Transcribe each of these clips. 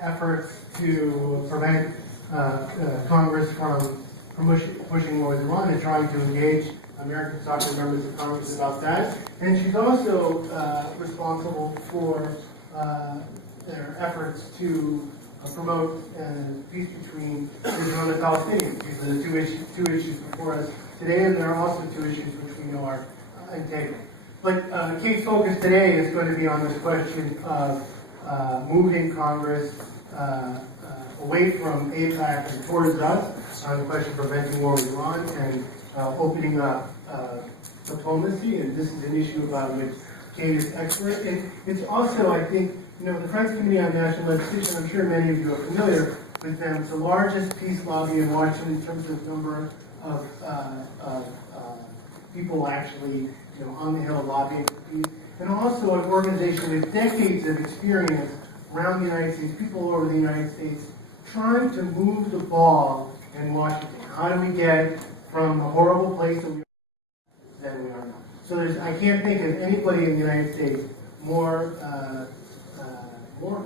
efforts to prevent Congress from pushing war with Iran and trying to engage American sovereign members of Congress about that. And she's also responsible for their efforts to promote peace between Israel and Palestinians. These are the two issues before us today, and there are also two issues which we know are integral. But Kate's focus today is going to be on this question of moving Congress away from AIPAC and towards us on the question of preventing war with Iran and opening up diplomacy. And this is an issue about which Kate is expert. And it's also, I think, the Friends Committee on National Legislation, I'm sure many of you are familiar with them. It's the largest peace lobby in Washington in terms of number of people actually on the Hill lobbying for peace. And also an organization with decades of experience around the United States, people all over the United States, trying to move the ball in Washington. How do we get from the horrible place that we are now? So I can't think of anybody in the United States more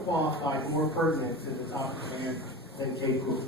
qualified, more pertinent to the topic at hand than Kate Gould.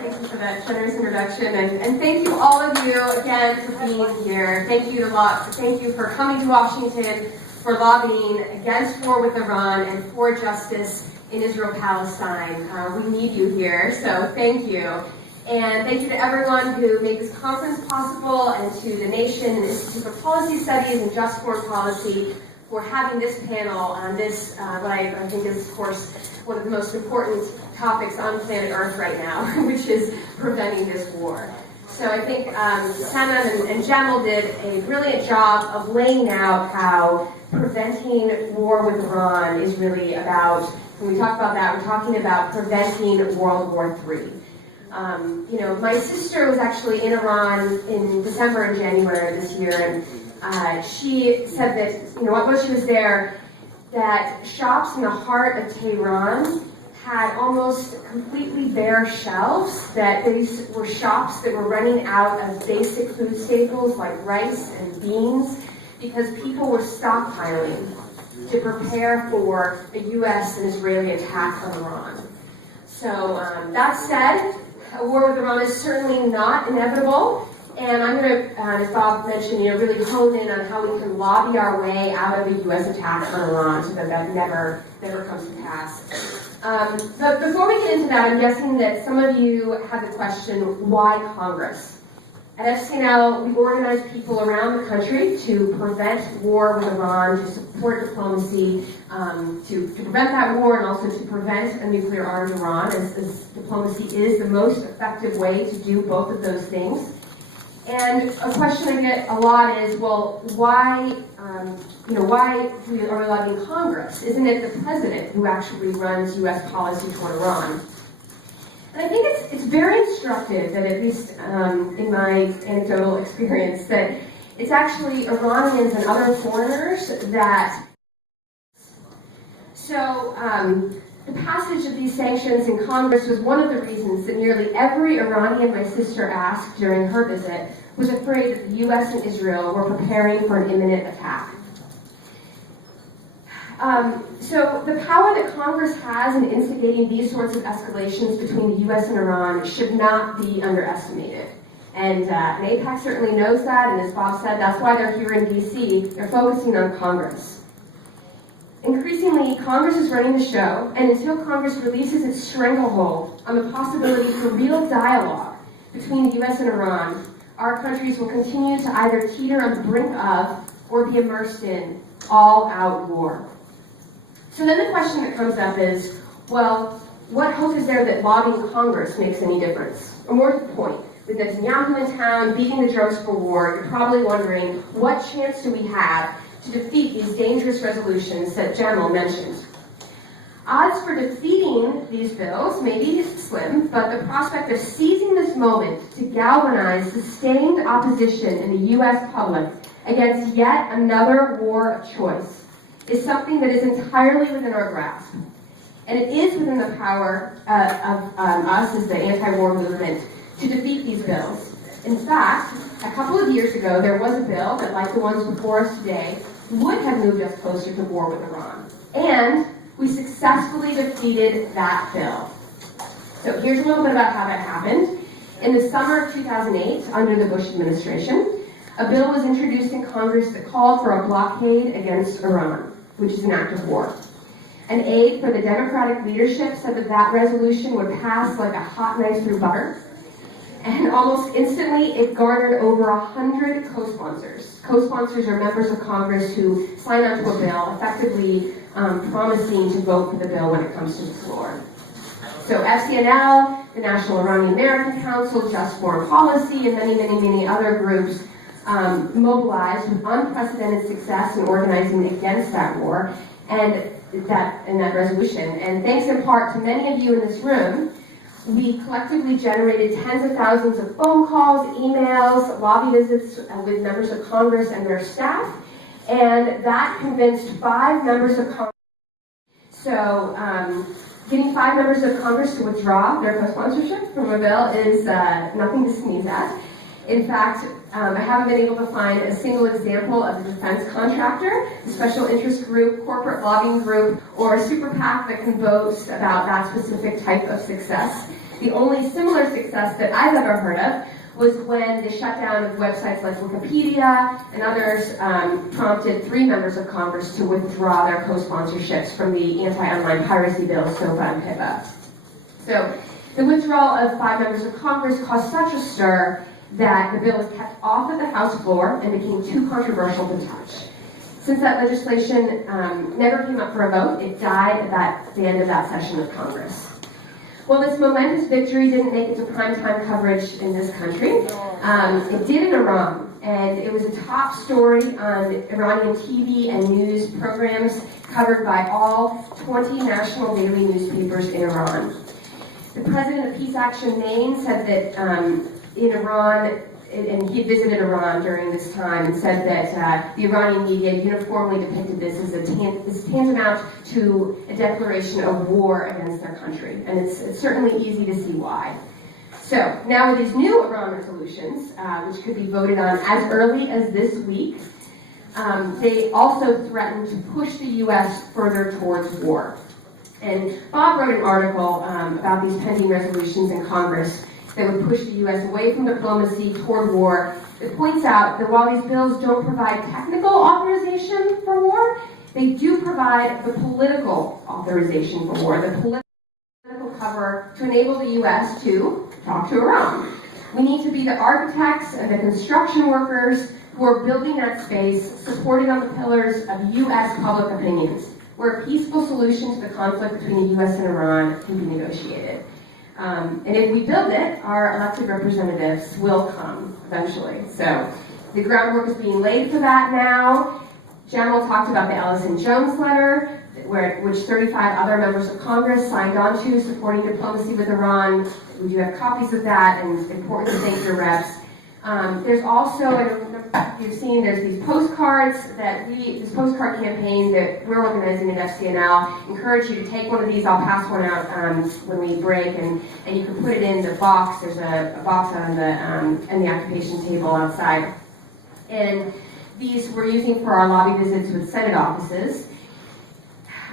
Thank you for that generous introduction, and thank you all of you again for being here. Thank you for coming to Washington, for lobbying against war with Iran and for justice in Israel-Palestine. We need you here, so thank you. And thank you to everyone who made this conference possible, and to the Nation and Institute for Policy Studies and Just Foreign Policy for having this panel on this, what I think is, of course, one of the most important topics on planet Earth right now, which is preventing this war. So I think Sanam and Jamal did a brilliant job of laying out how preventing war with Iran is really about, when we talk about that, we're talking about preventing World War III. My sister was actually in Iran in December and January of this year, and she said that, while she was there, that shops in the heart of Tehran had almost completely bare shelves, that these were shops that were running out of basic food staples like rice and beans because people were stockpiling to prepare for a U.S. and Israeli attack on Iran. So that said, a war with Iran is certainly not inevitable, and I'm going to, as Bob mentioned, really hone in on how we can lobby our way out of a U.S. attack on Iran so that never comes to pass. But before we get into that, I'm guessing that some of you have the question, why Congress? At FCNL, we organize people around the country to prevent war with Iran, to support diplomacy, to prevent that war, and also to prevent a nuclear-armed Iran, as diplomacy is the most effective way to do both of those things. And a question I get a lot is, well, why are we lobbying Congress? Isn't it the president who actually runs U.S. policy toward Iran? And I think it's very instructive that, at least in my anecdotal experience, that it's actually Iranians and other foreigners that. So the passage of these sanctions in Congress was one of the reasons that nearly every Iranian my sister asked during her visit was afraid that the U.S. and Israel were preparing for an imminent attack. So the power that Congress has in instigating these sorts of escalations between the U.S. and Iran should not be underestimated. And AIPAC certainly knows that, and as Bob said, that's why they're here in D.C. They're focusing on Congress. Increasingly, Congress is running the show, and until Congress releases its stranglehold on the possibility for real dialogue between the U.S. and Iran, our countries will continue to either teeter on the brink of or be immersed in all-out war. So then the question that comes up is, well, what hope is there that lobbying Congress makes any difference? Or more to the point, with Netanyahu in town beating the drums for war, you're probably wondering, what chance do we have to defeat these dangerous resolutions that Jamal mentioned? Odds for defeating these bills may be slim, but the prospect of seizing this moment to galvanize sustained opposition in the U.S. public against yet another war of choice is something that is entirely within our grasp. And it is within the power of us as the anti-war movement to defeat these bills. In fact, a couple of years ago, there was a bill that, like the ones before us today, would have moved us closer to war with Iran. And we successfully defeated that bill. So here's a little bit about how that happened. In the summer of 2008, under the Bush administration, a bill was introduced in Congress that called for a blockade against Iran, which is an act of war. An aide for the Democratic leadership said that that resolution would pass like a hot knife through butter. And almost instantly, it garnered over 100 co-sponsors. Co-sponsors are members of Congress who sign onto a bill, effectively promising to vote for the bill when it comes to the floor. So FCNL, the National Iranian American Council, Just Foreign Policy, and many, many, many other groups mobilized with unprecedented success in organizing against that war and that resolution. And thanks in part to many of you in this room, we collectively generated tens of thousands of phone calls, emails, lobby visits with members of Congress and their staff, and that convinced 5 members of Congress. So getting 5 members of Congress to withdraw their co-sponsorship from a bill is nothing to sneeze at. In fact, I haven't been able to find a single example of a defense contractor, a special interest group, corporate lobbying group, or a super PAC that can boast about that specific type of success. The only similar success that I've ever heard of was when the shutdown of websites like Wikipedia and others prompted 3 members of Congress to withdraw their co-sponsorships from the anti-online piracy bills, SOPA and PIPA. So the withdrawal of 5 members of Congress caused such a stir that the bill was kept off of the House floor and became too controversial to touch. Since that legislation never came up for a vote, it died at the end of that session of Congress. Well, this momentous victory didn't make it to primetime coverage in this country. It did in Iran, and it was a top story on Iranian TV and news programs covered by all 20 national daily newspapers in Iran. The president of Peace Action Maine said that in Iran, and he visited Iran during this time, and said that the Iranian media uniformly depicted this as tantamount to a declaration of war against their country. And it's certainly easy to see why. So now with these new Iran resolutions, which could be voted on as early as this week, they also threaten to push the U.S. further towards war. And Bob wrote an article about these pending resolutions in Congress that would push the U.S. away from diplomacy toward war. It points out that while these bills don't provide technical authorization for war, they do provide the political authorization for war, the political cover to enable the U.S. to talk to Iran. We need to be the architects and the construction workers who are building that space, supported on the pillars of U.S. public opinions, where a peaceful solution to the conflict between the U.S. and Iran can be negotiated. And if we build it, our elected representatives will come eventually. So the groundwork is being laid for that now. Jamal talked about the Ellison Jones letter, which 35 other members of Congress signed on to, supporting diplomacy with Iran. We do have copies of that, and it's important to thank your reps. There's also, I don't know if you've seen, there's these postcards this postcard campaign that we're organizing at FCNL. Encourage you to take one of these. I'll pass one out when we break, and you can put it in the box. There's a box on the occupation table outside. And these we're using for our lobby visits with Senate offices.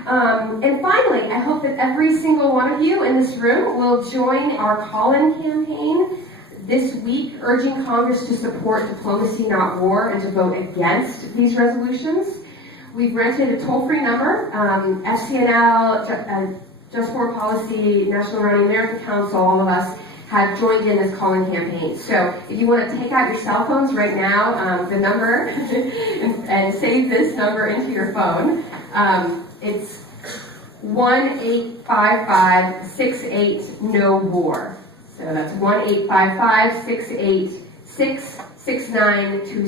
And finally, I hope that every single one of you in this room will join our call-in campaign this week, urging Congress to support diplomacy, not war, and to vote against these resolutions. We've rented a toll-free number. FCNL, Just Foreign Policy, National Iranian American Council, all of us have joined in this call-in campaign. So if you want to take out your cell phones right now, the number, and save this number into your phone, it's 1-855-68-NO-WAR. So that's 1-855-686-6927. Can you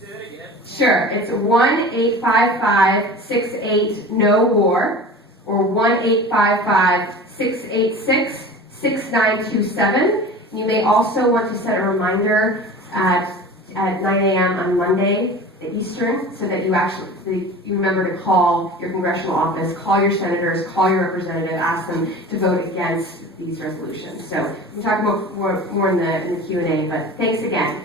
say that again? Sure, it's 1-855-68-NO-WAR or 1-855-686-6927. You may also want to set a reminder at 9 a.m. on Monday Eastern, so that you remember to call your congressional office, call your senators, call your representative, ask them to vote against these resolutions. So we'll talk more in the Q&A, but thanks again.